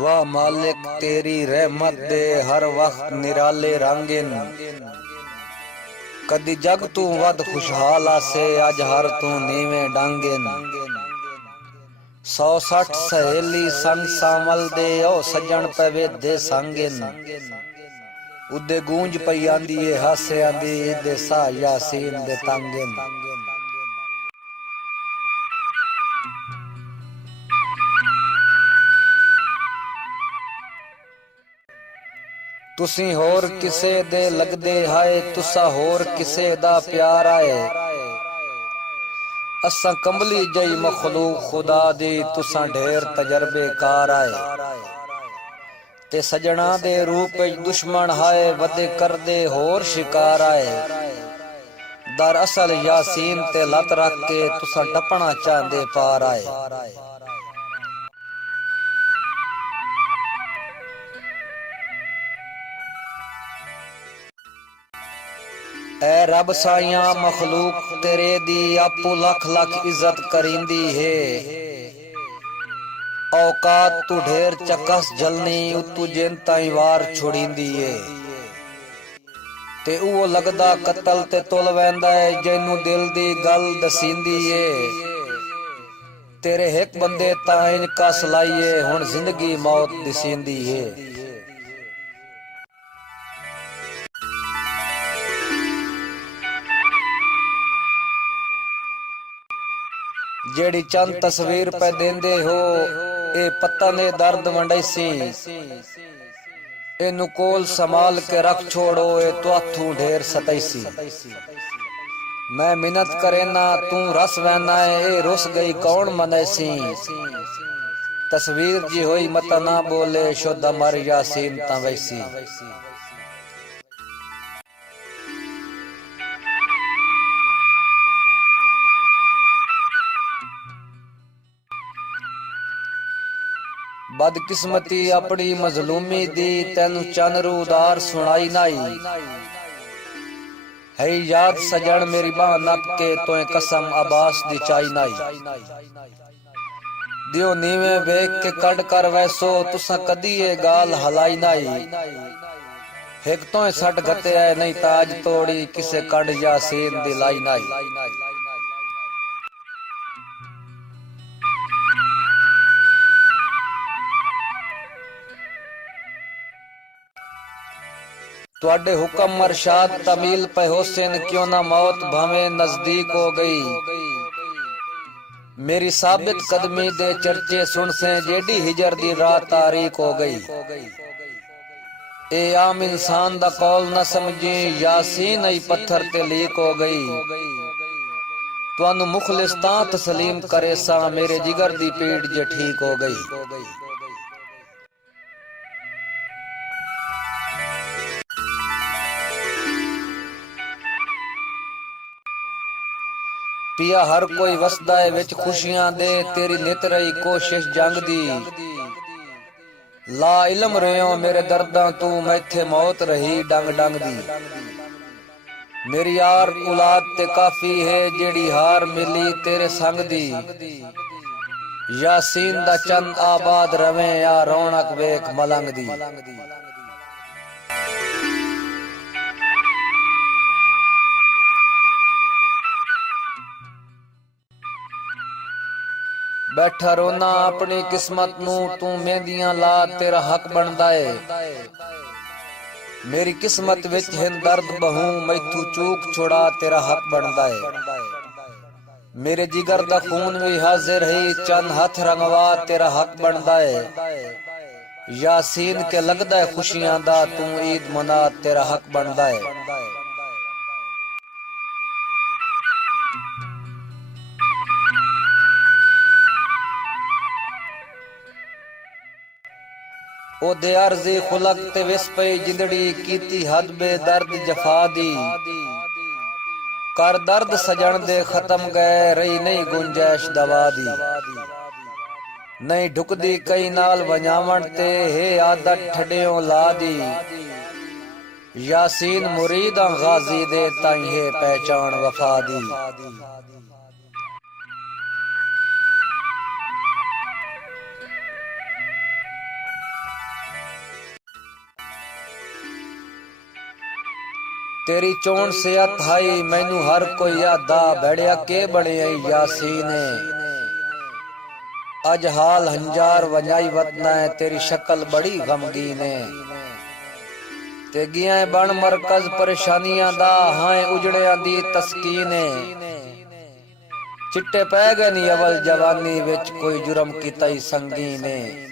वाह मालिक तेरी रहमत दे हर वक्त निराले रंगिन। कदी जग तू वध खुशहाल आसे अज हर तू नीवें डांगिन। 160 सहेली संग सामल दे ओ सजन पवे दे संगिन। उदे गूंज पई आंदी ए हासे आंदी दे सा यासीन दे तंगिन। तुसी होर किसे दे लगदे हाय तुसा होर किसे दा प्यार आए। असा कंबली जई मखलूक खुदा दी तुसा ढेर तजर्बेकार आए। ते सजना दे रूप दुश्मन हाय वदे कर दे होर शिकार आए। दरअसल यासीन ते लत रख के तुसा टपना चांदे पार आए। ऐ रब साइया मखलूक तेरे दी आपू लख लख इज्जत करींदी है। औकात तू ढेर चकस जलनी उतू जिन ताई वार छुड़ींदी है। ते वो लगदा कतल ते तुल वैंदा है जैनू दिल दी गल दसींदी है। तेरे एक बंदे ताईं कस लाइए हुण जिंदगी मौत दिसींदी है। जेड़ी चंद तस्वीर पे देंदे हो ए पत्ता ने दर्द वंडैसी। ए नुकोल संभाल के रख छोड़ो ए तुआथू ढेर सतैसी। मैं मिन्नत करे ना तू रस वैना ए रुस गई कौन मनैसी। तस्वीर जी होई मत ना बोले शुद्ध मर यासीन ता वैसी। बदकिस्मती अपनी मजलूमी दी तेनू चनरू उदार सुनाई नाई। है याद सजन मेरी बां नप के तोए कसम अब्बास दी चाई नाई। दियो नीवे वेख के कड कर वैसो तुसा कदी ये गाल हलाई नाई। एक तोए सट गते है नहीं ताज तोड़ी किसे कंड यासीन दी लाई नाई। तुआडे हुक्म मरशाद तमील पे होसेन क्यों ना मौत भावे नजदीक हो गई। मेरी साबित कदमी दे चर्चे सुन से जेडी हिजर दी रात तारीक हो गई। ए आम इंसान दा कौल न समझी यासीन आई पत्थर ते लीक हो गई। तुआनू मुखलिस तां तस्लीम करे सा मेरे जिगर दी पीड़ जे ठीक हो गई। पिया हर कोई वसदा है विच खुशियां दे तेरी नित रही कोशिश जंग दी। ला इलम रहो मेरे दर्दां तू मैथे मौत रही डंग डंग दी। मेरी यार औलाद ते काफी है जेड़ी हार मिली तेरे संग दी। यासीन दा चंद आबाद रवे या रौनक वेख मलंग दी। बैठा रोना अपनी किस्मत नू तू मेहंदियां ला तेरा हक बनदा है। मेरी किस्मत विच हिंद दर्द बहू मैथू चूक छुड़ा तेरा हक बनदा है। मेरे जिगर दा खून भी हाजिर है चंद हथ रंगवा तेरा हक बनदा है। यासीन के लगदा है खुशियां दा तू ईद मना तेरा हक बनदा है। ओ दे अर्जी खुलक ते विस पई जिंदड़ी कीती हद बे दर्द जफा दी। कर दर्द सजन दे खत्म गए रही नहीं गुंजाइश दवा दी। नहीं ढुकदी कई नाल वजावण ते हे आदत ठडियों ला दी। यासीन मुरीदा गाजी दे ताई है पहचान वफा दी। ਤੇਰੀ ਚੋਣ ਸੇ ਅਥਾਈ ਮੈਨੂੰ ਹਰ ਕੋਈ ਯਾਦਾ ਭੜਿਆ ਕੇ ਬਣਿਆ ਯਾਸੀਨੇ ਅਜ ਹਾਲ ਹੰਜਾਰ ਵਜਾਈ ਵਤਨਾ ਹੈ ਤੇਰੀ ਸ਼ਕਲ ਬੜੀ ਗਮਗੀਨ ਹੈ ਤੇ ਗਿਆ ਬਣ ਮਰਕਜ਼ ਪਰੇਸ਼ਾਨੀਆਂ ਦਾ ਹਾਂ ਉਜੜਿਆਂ ਦੀ ਤਸਕੀਨ ਹੈ ਚਿੱਟੇ ਪੈ ਗਏ ਨੀ ਅਵਲ ਜਵਾਨੀ ਵਿੱਚ ਕੋਈ ਜੁਰਮ ਕੀਤਾ ਹੀ ਸੰਗੀਨ ਹੈ